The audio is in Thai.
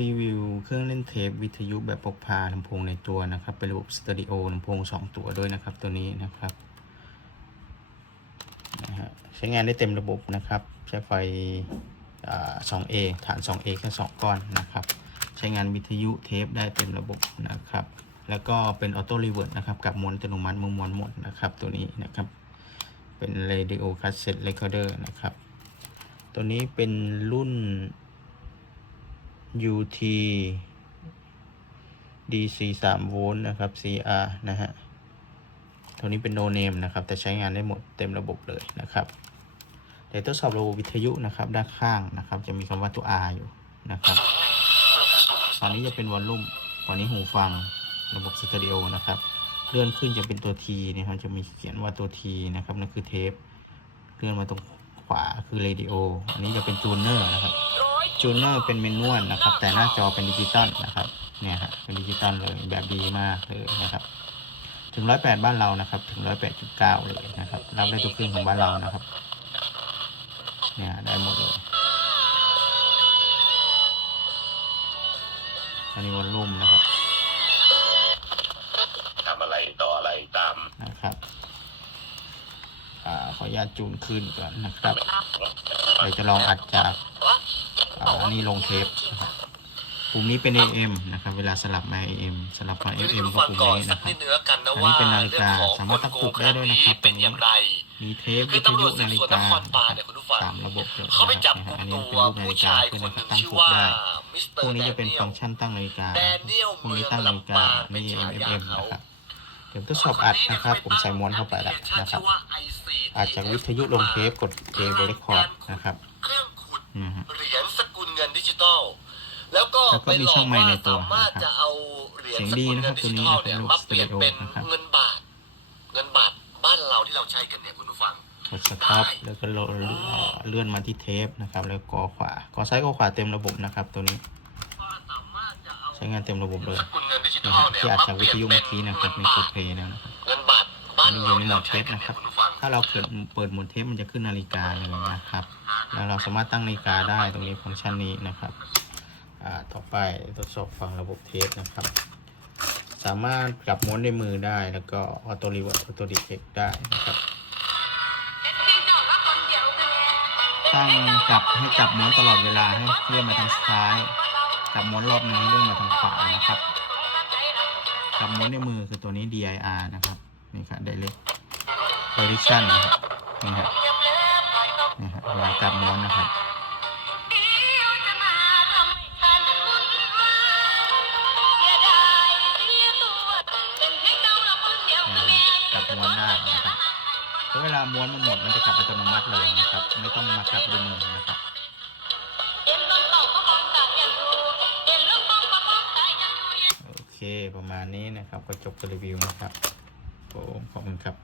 รีวิวเครื่องเล่นเทปวิทยุแบบพกพาลำโพงในตัวนะครับ เป็นระบบสเตอริโอลำโพง 2 ตัวด้วยนะครับ ตัวนี้นะครับนะฮะใช้งานได้เต็มระบบนะครับ ใช้ไฟอ่า 2A ฐาน 2A แค่2ก้อนนะครับ ใช้งานวิทยุเทปได้เต็มระบบนะครับ แล้วก็เป็นออโต้รีเวิร์ดนะครับ กับมวนอัตโนมัติมือมวนหมดนะครับ ตัวนี้นะครับ เป็น Radio Cassette Recorder นะครับ ตัวนี้เป็นรุ่น UT DC 3 โวลต์นะครับ CR นะฮะ ตัวนี้เป็น no name นะครับ แต่ใช้งานได้หมดเต็มระบบเลยนะครับเดี๋ยวทดสอบระบบวิทยุนะครับ ด้านข้างนะครับ จะมีคำว่าตัว R อยู่นะครับ ตอนนี้จะเป็นวอลลุ่ม ตอนนี้หูฟังระบบสเตอริโอนะครับ เลื่อนขึ้นจะเป็นตัว T นะครับ จะมีเขียนว่าตัว T นะครับนั่นคือเทป เลื่อนมาตรงขวาคือเรดิโอ อันนี้จะเป็นจูเนอร์นะครับ จูเนอร์เป็นเมนนวลนะครับ แต่หน้าจอเป็นดิจิตอลนะครับเนี่ยฮะเป็นดิจิตอลเลยแบบดีมากเลยนะครับ ถึงร้อยแปดบ้านเรานะครับ ถึงร้อยแปดจุดเก้าเลยนะครับ รับได้ทุกเครื่องของบ้านเรานะครับ เนี่ยได้หมดเลยอันนี้วอลลุ่มนะครับทำอะไรต่ออะไรตามนะครับอ่าขออนุญาตจูนขึ้นก่อนนะครับเดี๋ยวจะลองอัดจาก อ่าอันนี้ลงเทปนะครับปุ่มนี้เป็น AM นะครับ เวลาสลับมา AM สลับมาเดี๋ยว FM คุณก็ฟังปุ่มก่อนนี้สันะกครับนิดนึงแล้วกันนะอันนี้ว่าเป็นนาฬิกาเรื่องของสามารถตั้งปลุกได้ด้วยนะครับเป็นอย่างไร มีเทปคืวิอทตำรยุวจสืบนาฬิสวนนกาครบาลเนี่ยคุณผู้ฟังตามระบบเลยเขาไปจับนะกลุ่มฮะอันนี้ตัวเป็นรูปนาผู้ฬิกาชายเพื่อคนหให้นึ่งตั้งชื่อปลุกว่าได้มิสเตพอวกร์นี้แดจะเป็นเนียฟัลงก์ชันตั้งนาฬิกาแดเนียลพวกเมืนี้องตั้งนาฬิกาลำปางเป็นนี่ฉายา MM เขานะครับเดี๋ยวทดสอบอัดนะครับ ผมใส่ม้วนเข้าไปแล้วนะครับอัดจากวิทยุลงเทปกดเทปเรคคอร์ดนะครับเครื่องขุดนะฮะ แล้วก็แล้วก็ไปมีหลอช่อกงไมค์ว่าในตัวสามารถนะครับจะเอาเหรียญเสียงสดีกุลนะคเงิรันบดิจิทัลเนี่ยตัวนี้มาเปลี่ยนเป็นนะครับเงินบาท เงินบาทบ้านเราที่เราใช้กันเนี่ยคุณผู้ฟังกดสต็อปแล้วก็เลื่อนมาที่เทปนะครับ แล้วกอขวากอซ้ายกอขวาเต็มระบบนะครับ ตัวนี้ ใช้งานเต็มระบบเลยสกุลเงินดิจินะทัฮะลเนี่ยที่อัดมาจากเปวิลี่ยนทยุเป็เมื่อกี้นะครับในกดเพลย์นะครับเงินบาทบ้านมันอเรายู่ในที่โหมเราดเทใช้ปกันนะคเนี่รัยบคุณผู้ฟังถ้าเราเปิดเปิดโหมดเทปมันจะขึ้นนาฬิกาเลยนะครับ แล้วเราสามารถตั้งนาฬิกาได้ตรงนี้ฟังก์ชันนี้นะครับ อ่าต่อไปทดสอบฟังระบบเทปนะครับ สามารถกลับม้วนด้วยมือได้แล้วก็ออโต้รีเวิร์สออโต้ดีเทคได้นะครับตั้งกลับให้กลับม้วนตลอดเวลาให้เลื่อนมาทางซ้ายกลับม้วนรอบนึงเลื่อนมาทางขวานะครับกลับม้วนด้วยมือคือตัวนี้ DIR นะครับนี่ครับ Direct Direction นะครับนี่ฮะนี่ฮะเวลากลับม้วนนะครับ เวลาม้วนมันหมดมันจะกลับอัตโนมัติเลยนะครับ ไม่ต้องมากลับด้วยมือนะครับโอเคประมาณนี้นะครับก็จบการรีวิวนะครับผมขอบคุณครับ